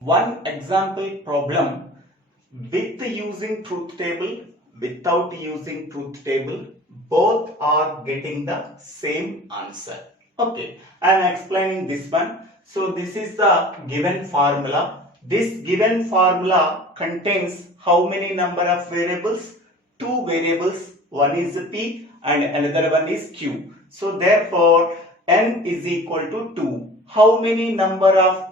One example problem with using truth table, without using truth table, both are getting the same answer. Okay, I am explaining this one. So this is the given formula. This given formula contains how many number of variables? Two variables. One is P and another one is Q. So therefore n is equal to 2. How many number of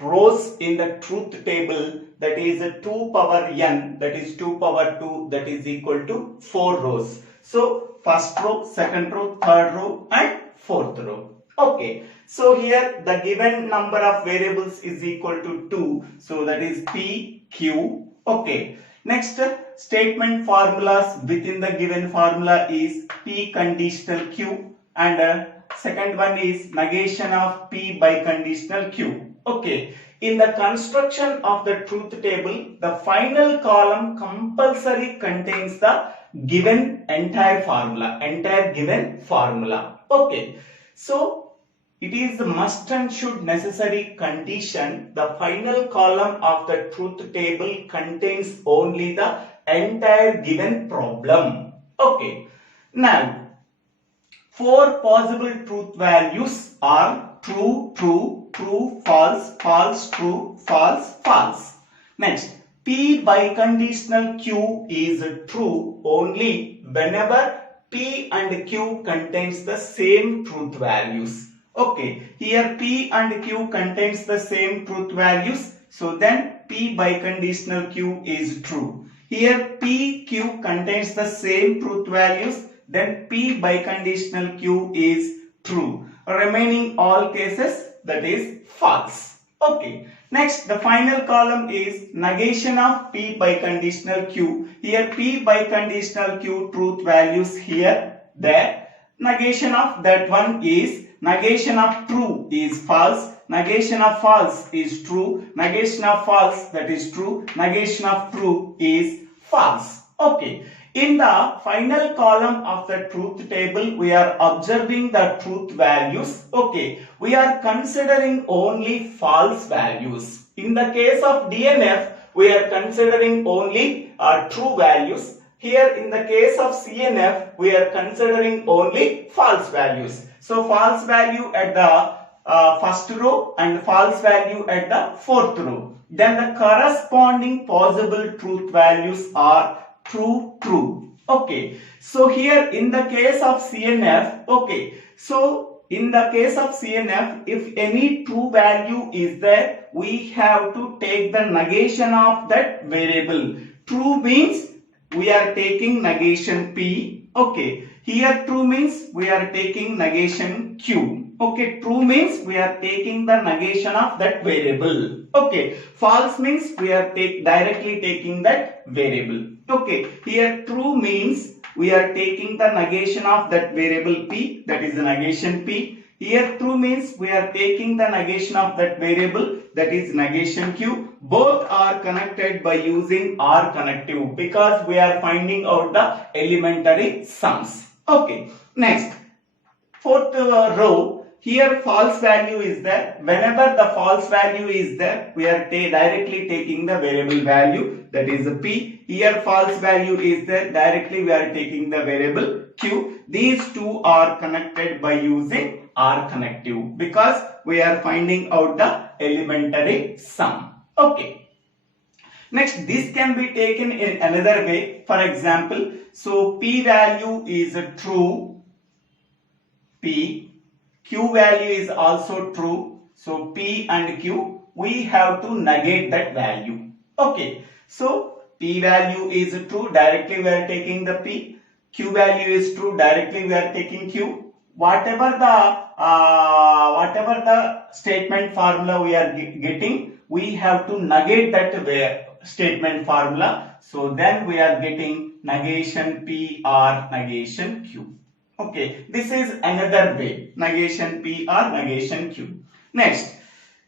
rows in the truth table, that is 2 power n, that is 2 power 2, that is equal to 4 rows. So first row, second row, third row and fourth row. Okay, so here the given number of variables is equal to 2, so that is P, Q. Okay, next statement formulas within the given formula is P conditional Q and second one is negation of P by conditional Q. Okay, in the construction of the truth table, the final column compulsory contains the given entire formula, entire given formula. Okay, so it is the must and should necessary condition. The final column of the truth table contains only the entire given problem. Okay, now 4 possible truth values are true, true, true, false, false, true, false, false. Next, P biconditional Q is true only whenever P and Q contains the same truth values. Okay, here P and Q contains the same truth values, so then P biconditional Q is true. Here P, Q contains the same truth values, then P biconditional Q is true. Remaining all cases, that is false. Okay. Next, the final column is negation of P biconditional Q. Here P biconditional Q truth values here, there. Negation of that one is negation of true is false. Negation of false is true. Negation of false, that is true. Negation of true is false. Okay. In the final column of the truth table, we are observing the truth values. Okay, we are considering only false values. In the case of DNF, we are considering only true values. Here in the case of CNF, we are considering only false values. So false value at the first row and false value at the fourth row. Then the corresponding possible truth values are true, true. Okay, so here in the case of CNF, okay, so in the case of CNF, if any true value is there, we have to take the negation of that variable. True means we are taking negation P. Okay, here true means we are taking negation Q. Okay, true means we are taking the negation of that variable. Okay, false means we are directly taking that variable. Okay, here true means we are taking the negation of that variable P, that is the negation P. Here true means we are taking the negation of that variable, that is negation Q. Both are connected by using OR connective because we are finding out the elementary sums. Okay, next, fourth row. Here false value is there. Whenever the false value is there, we are directly taking the variable value, that is P. Here false value is there, directly we are taking the variable Q. These two are connected by using OR connective because we are finding out the elementary sum. Okay. Next, this can be taken in another way. For example, so P value is true, P. Q value is also true. So P and Q, we have to negate that value. Okay. So P value is true, directly we are taking the P. Q value is true, directly we are taking Q. Whatever the statement formula we are getting, we have to negate that statement formula. So then we are getting negation P or negation Q. Okay, this is another way, negation P or negation Q. Next,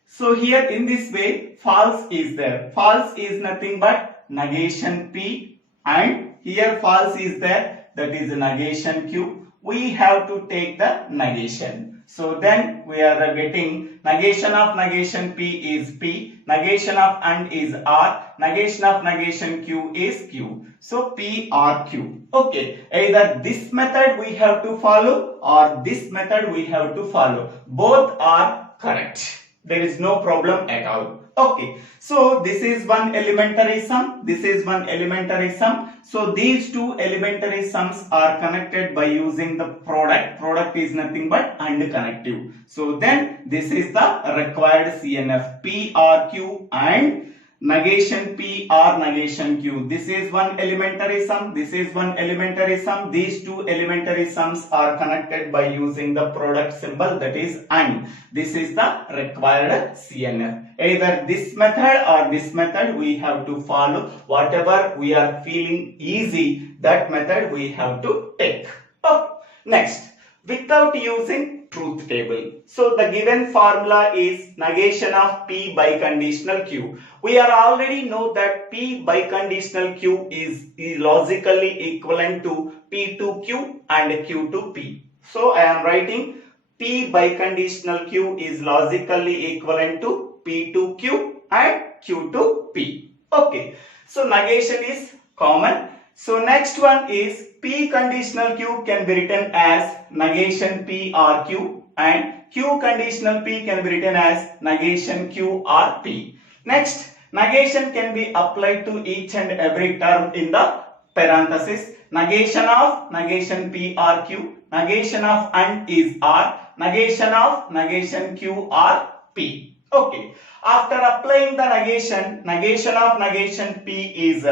so here in this way, false is there. False is nothing but negation P, and here false is there, that is negation Q. We have to take the negation. So then we are getting negation of negation P is P, negation of AND is R, negation of negation Q is Q. So P R Q. Okay, either this method we have to follow or this method we have to follow. Both are correct. There is no problem at all. Okay, so this is one elementary sum, this is one elementary sum. So these two elementary sums are connected by using the product. Product is nothing but AND connective. So then this is the required CNF, P R Q and negation P or negation Q. This is one elementary sum, this is one elementary sum. These two elementary sums are connected by using the product symbol, that is AND. This is the required CNF. Either this method or this method we have to follow. Whatever we are feeling easy, that method we have to take. Oh, next, without using truth table. So the given formula is negation of P biconditional Q. We are already know that P biconditional Q is logically equivalent to P to Q and Q to P. So I am writing P biconditional Q is logically equivalent to P to Q and Q to P. Okay, so negation is common. So next one is P conditional Q can be written as negation P R Q and Q conditional P can be written as negation Q R P. Next, negation can be applied to each and every term in the parenthesis. Negation of negation P R Q, negation of AND is R, negation of negation Q R P. Okay, after applying the negation, negation of negation P is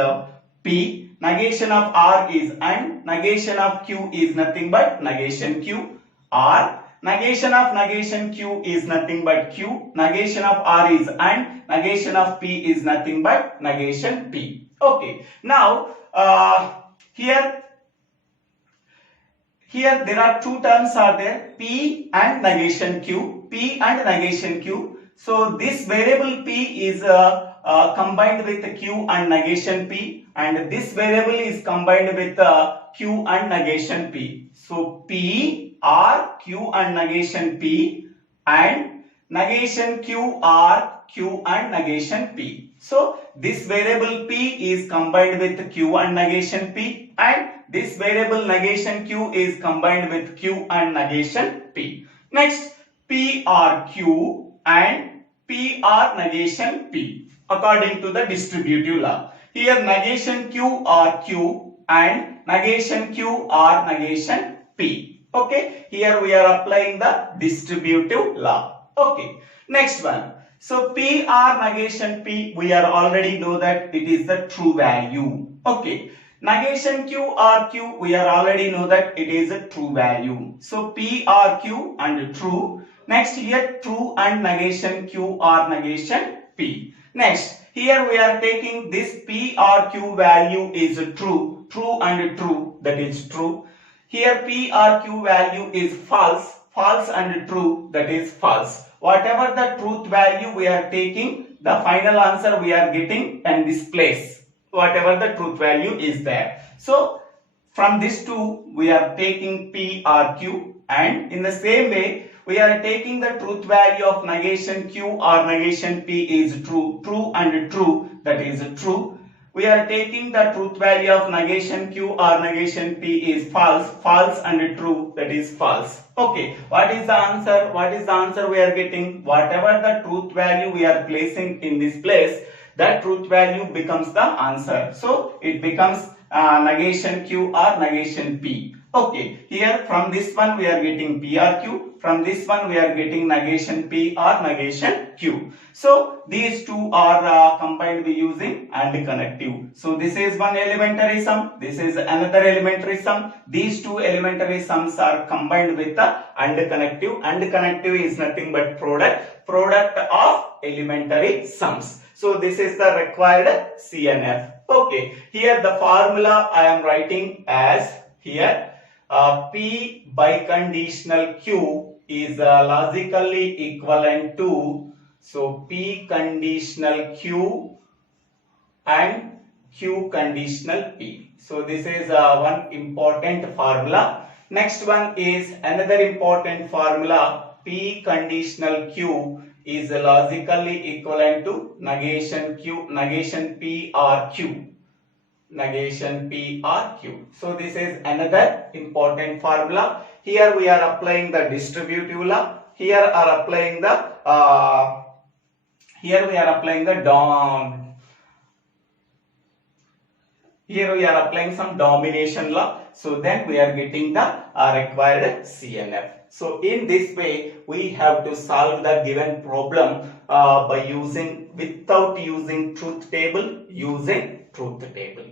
P, negation of R is AND, negation of Q is nothing but negation Q R, negation of negation Q is nothing but Q, negation of R is AND, negation of P is nothing but negation P. Okay, now here there are two terms are there, P and negation Q, P and negation Q. So this variable P is combined with Q and negation P, and this variable is combined with Q and negation P. So P R Q and negation P and negation Q R Q and negation P. So this variable P is combined with Q and negation P, and this variable negation Q is combined with Q and negation P. Next, P R Q and P R negation P according to the distributive law. Here negation Q R Q and negation Q R negation P. Okay, here we are applying the distributive law. Okay, next one. So P R negation P, we are already know that it is the true value. Okay, negation Q R Q, we are already know that it is a true value. So P R Q and true. Next, here true and negation Q R negation P. Next, here we are taking this P R Q value is true, true and true, that is true. Here P R Q value is false, false and true, that is false. Whatever the truth value we are taking, the final answer we are getting in this place. Whatever the truth value is there. So from this two we are taking P R Q, and in the same way we are taking the truth value of negation Q or negation P is true, true and true, that is true. We are taking the truth value of negation Q or negation P is false, false and true, that is false. Okay, what is the answer? What is the answer we are getting? Whatever the truth value we are placing in this place, that truth value becomes the answer. So it becomes negation Q or negation P. Okay, here from this one we are getting PRQ, from this one we are getting negation P or negation Q. So these two are combined by using AND connective. So this is one elementary sum, this is another elementary sum. These two elementary sums are combined with the AND connective. AND connective is nothing but product of elementary sums. So this is the required CNF. Okay, here the formula I am writing as here. P biconditional Q is logically equivalent to, so P conditional Q and Q conditional P. So this is one important formula. Next one is another important formula. P conditional Q is logically equivalent to negation Q, negation P or Q. Negation P or Q. So this is another important formula. Here we are applying the distributive law. Here are applying the here we are applying the here we are applying some domination law. So then we are getting the required CNF. So in this way we have to solve the given problem by using, without using truth table, using truth table.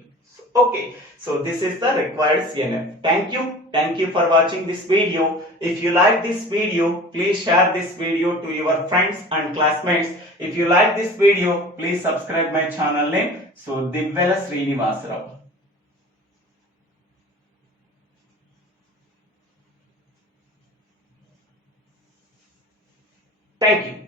Okay, so this is the required CNF. Thank you for watching this video. If you like this video, please share this video to your friends and classmates. If you like this video, please subscribe my channel name. So Divvela Srinivasarao. Thank you.